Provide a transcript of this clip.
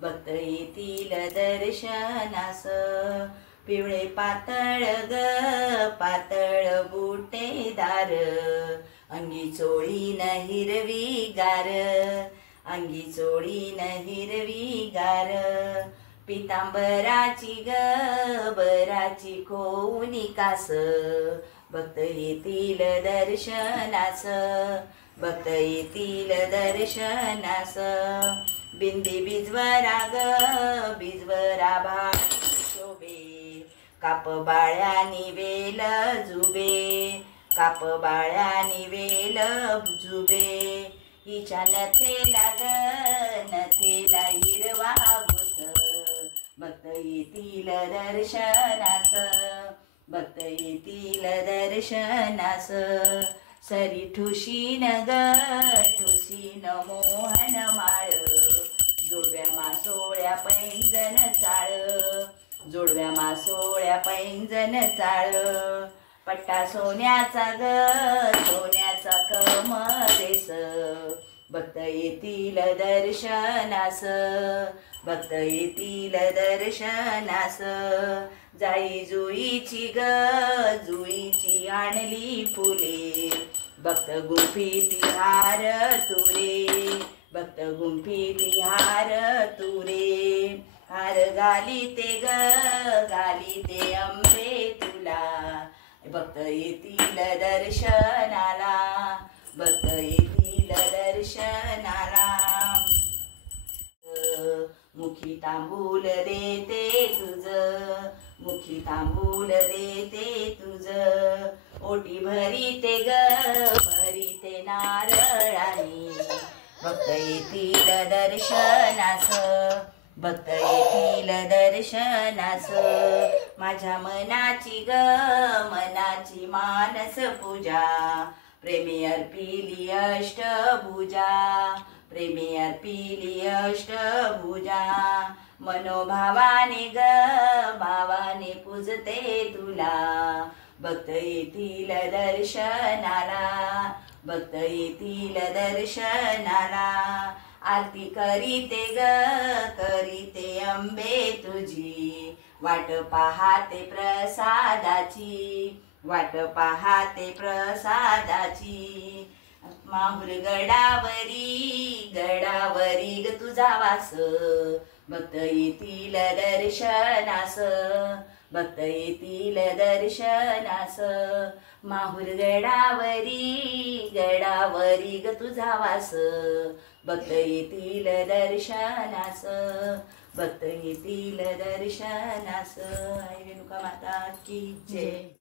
भक्त येतील दर्शनास। पिवळे पातळ ग पातळ बुटेदार, अंगी चोळीन हिरवी गार, अंगी चोळीन हिरवी गार। पितांबराची ग बराची खोनी कास, भक्त येतील दर्शनास, भक्त येतील दर्शनास। बिंदी बिजवरा ग बिजवरा भाळी शोभे, काप बाळ्यानी वेल जुबे, काप बाळ्यानी वेल जुबे। हिच्या नथेला ग नथेला हिरवा गोस, भक्त येतील दर्शनास, भक्त येतील दर्शनास। सरी ठुशीन ग ठुशीन मोहन माळ, जोडव्या मासोळ्या पैंजन चाळ, जोडव्या मासोळ्या पैंजन चाळ। पट्टा सोन्याचा ग सोन्याचा कमरेस, भक्त येतील दर्शनास, भक्त येतील दर्शनास। जाई जुईची ग जुईची आणली फुले, भक्त गुंफीती हार तुरे, भक्त गुंफीती हार तुरे। हार घालीते ग घालीते अंबे तुला, भक्त येतील दर्शनाला, भक्त येतील दर्शनाला। मुखी तांबूल देते तुझ, मुखी तांबूल देते तुझ। ओटी भरीते ग भरीते नारळानी, भक्त येतील दर्शनास, भक्त येतील दर्शनास। माझ्या मनाची ग मनाची मानस पूजा, प्रेमी अर्पिली अष्टभुजा, प्रेमी अर्पिली अष्टभुजा। मनोभावाने ग भावाने पूजते तुला, भक्त येतील दर्शनाला, भक्त येतील दर्शनाला। आरती करीते ग करीते अंबे तुझी, वाट पाहाते प्रसादाची, वाट पाहाते प्रसादाची। माहुर गडावरी गडावरी ग तुझा वास, भक्त येतील दर्शनास, भक्त येतील दर्शनास। माहुर गडावरी गडावरी ग तुझा वास, भक्त येतील दर्शनास, भक्त येतील दर्शनास। आई रेणुका माता की जय।